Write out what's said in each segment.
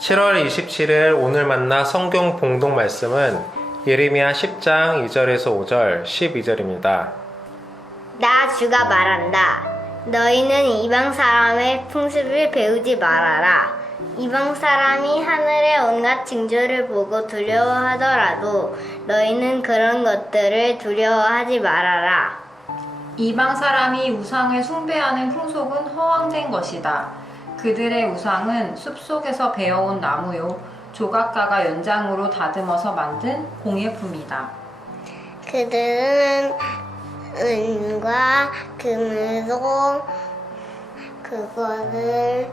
7월 27일 오늘 만나 성경 봉독 말씀은 예레미야 10장 2절에서 5절, 12절입니다. 나 주가 말한다. 너희는 이방 사람의 풍습을 배우지 말아라. 이방 사람이 하늘의 온갖 징조를 보고 두려워하더라도 너희는 그런 것들을 두려워하지 말아라. 이방 사람이 우상을 숭배하는 풍속은 허황된 것이다. 그들의 우상은 숲속에서 베어온 나무요 조각가가 연장으로 다듬어서 만든 공예품이다. 그들은 은과 금으로 그것을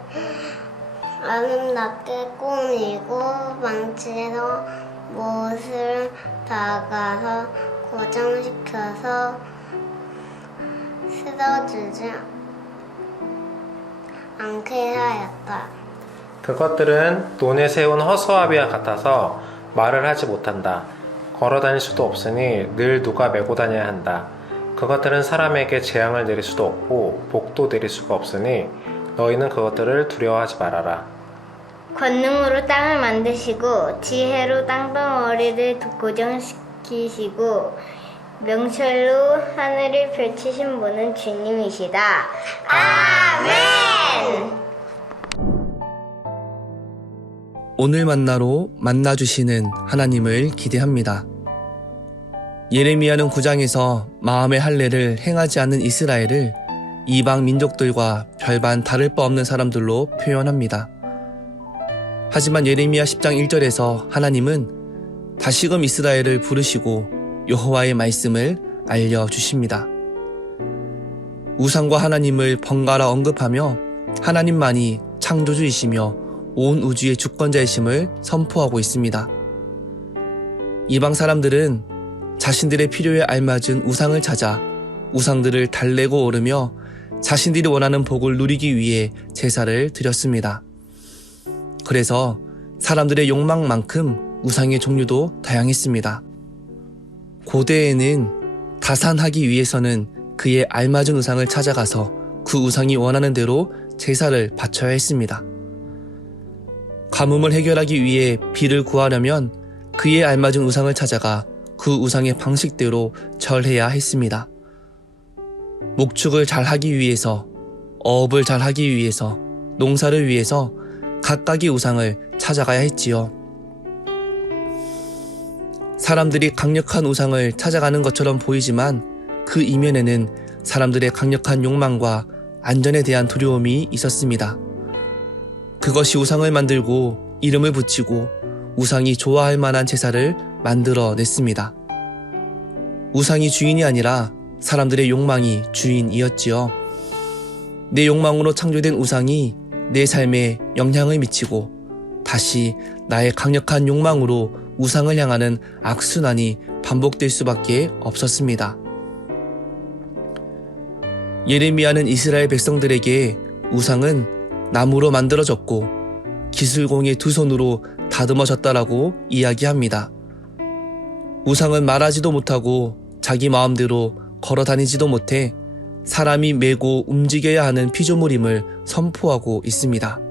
아름답게 꾸미고 망치로 못을 박아서 고정시켜서 쓰러지지 않게 하였다. 그것들은 논에 세운 허수아비와 같아서 말을 하지 못한다. 걸어 다닐 수도 없으니 늘 누가 메고 다녀야 한다. 그것들은 사람에게 재앙을 내릴 수도 없고 복도 내릴 수가 없으니 너희는 그것들을 두려워하지 말아라. 권능으로 땅을 만드시고 지혜로 땅덩어리를 고정시키시고 명철로 하늘을 펼치신 분은 주님이시다. 아멘. 오늘 만나로 만나주시는 하나님을 기대합니다. 예레미야는 9장에서 마음의 할례를 행하지 않는 이스라엘을 이방 민족들과 별반 다를 바 없는 사람들로 표현합니다. 하지만 예레미야 10장 1절에서 하나님은 다시금 이스라엘을 부르시고 여호와의 말씀을 알려주십니다. 우상과 하나님을 번갈아 언급하며 하나님만이 창조주이시며 온 우주의 주권자이심을 선포하고 있습니다. 이방 사람들은 자신들의 필요에 알맞은 우상을 찾아 우상들을 달래고 오르며 자신들이 원하는 복을 누리기 위해 제사를 드렸습니다. 그래서 사람들의 욕망만큼 우상의 종류도 다양했습니다. 고대에는 다산하기 위해서는 그에 알맞은 우상을 찾아가서 그 우상이 원하는 대로 제사를 바쳐야 했습니다. 가뭄을 해결하기 위해 비를 구하려면 그에 알맞은 우상을 찾아가 그 우상의 방식대로 절해야 했습니다. 목축을 잘 하기 위해서, 어업을 잘 하기 위해서, 농사를 위해서 각각의 우상을 찾아가야 했지요. 사람들이 강력한 우상을 찾아가는 것처럼 보이지만 그 이면에는 사람들의 강력한 욕망과 안전에 대한 두려움이 있었습니다. 그것이 우상을 만들고 이름을 붙이고 우상이 좋아할 만한 제사를 만들어냈습니다. 우상이 주인이 아니라 사람들의 욕망이 주인이었지요. 내 욕망으로 창조된 우상이 내 삶에 영향을 미치고 다시 나의 강력한 욕망으로 우상을 향하는 악순환이 반복될 수밖에 없었습니다. 예레미야는 이스라엘 백성들에게 우상은 나무로 만들어졌고 기술공의 두 손으로 다듬어졌다라고 이야기합니다. 우상은 말하지도 못하고 자기 마음대로 걸어 다니지도 못해 사람이 메고 움직여야 하는 피조물임을 선포하고 있습니다.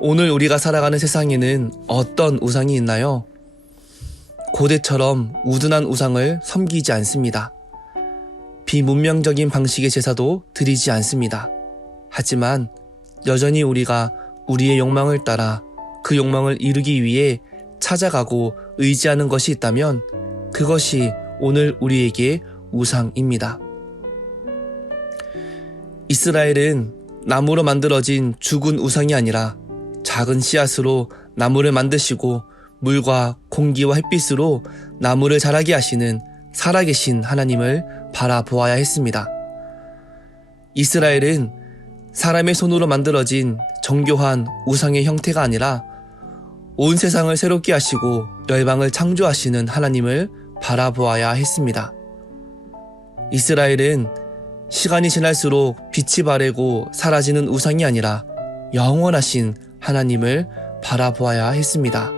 오늘 우리가 살아가는 세상에는 어떤 우상이 있나요? 고대처럼 우둔한 우상을 섬기지 않습니다. 비문명적인 방식의 제사도 드리지 않습니다. 하지만 여전히 우리가 우리의 욕망을 따라 그 욕망을 이루기 위해 찾아가고 의지하는 것이 있다면 그것이 오늘 우리에게 우상입니다. 이스라엘은 나무로 만들어진 죽은 우상이 아니라 작은 씨앗으로 나무를 만드시고 물과 공기와 햇빛으로 나무를 자라게 하시는 살아계신 하나님을 바라보아야 했습니다. 이스라엘은 사람의 손으로 만들어진 정교한 우상의 형태가 아니라 온 세상을 새롭게 하시고 열방을 창조하시는 하나님을 바라보아야 했습니다. 이스라엘은 시간이 지날수록 빛이 바래고 사라지는 우상이 아니라 영원하신 하나님을 바라보아야 했습니다.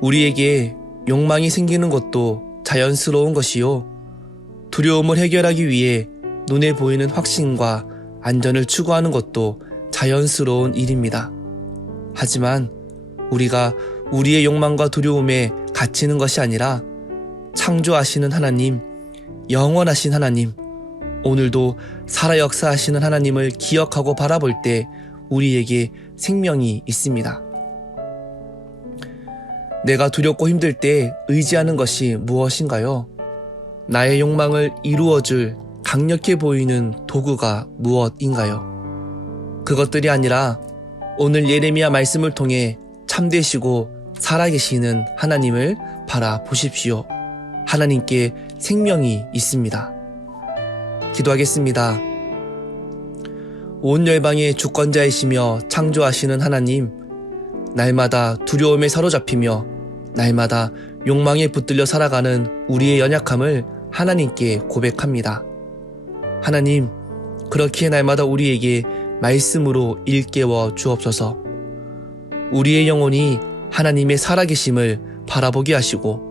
우리에게 욕망이 생기는 것도 자연스러운 것이요. 두려움을 해결하기 위해 눈에 보이는 확신과 안전을 추구하는 것도 자연스러운 일입니다. 하지만 우리가 우리의 욕망과 두려움에 갇히는 것이 아니라 창조하시는 하나님, 영원하신 하나님, 오늘도 살아 역사하시는 하나님을 기억하고 바라볼 때 우리에게 생명이 있습니다. 내가 두렵고 힘들 때 의지하는 것이 무엇인가요? 나의 욕망을 이루어줄 강력해 보이는 도구가 무엇인가요? 그것들이 아니라 오늘 예레미야 말씀을 통해 참되시고 살아계시는 하나님을 바라보십시오. 하나님께 생명이 있습니다. 기도하겠습니다. 온 열방의 주권자이시며 창조하시는 하나님, 날마다 두려움에 사로잡히며 날마다 욕망에 붙들려 살아가는 우리의 연약함을 하나님께 고백합니다. 하나님, 그렇기에 날마다 우리에게 말씀으로 일깨워 주옵소서. 우리의 영혼이 하나님의 살아계심을 바라보게 하시고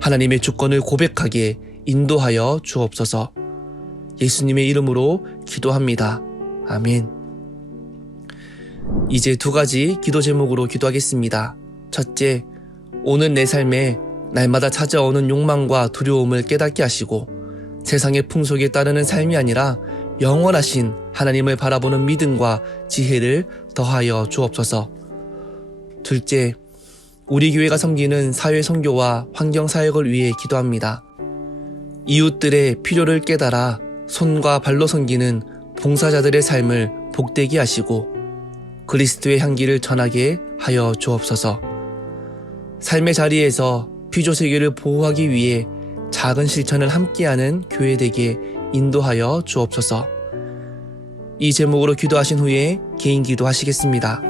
하나님의 주권을 고백하게 인도하여 주옵소서. 예수님의 이름으로 기도합니다. 아멘. 이제 2가지 기도 제목으로 기도하겠습니다. 첫째, 오는 내 삶에 날마다 찾아오는 욕망과 두려움을 깨닫게 하시고 세상의 풍속에 따르는 삶이 아니라 영원하신 하나님을 바라보는 믿음과 지혜를 더하여 주옵소서. 둘째, 우리 교회가 섬기는 사회 선교와 환경 사역을 위해 기도합니다. 이웃들의 필요를 깨달아 손과 발로 섬기는 봉사자들의 삶을 복되게 하시고 그리스도의 향기를 전하게 하여 주옵소서. 삶의 자리에서 피조 세계를 보호하기 위해 작은 실천을 함께하는 교회되게 인도하여 주옵소서. 이 제목으로 기도하신 후에 개인 기도하시겠습니다.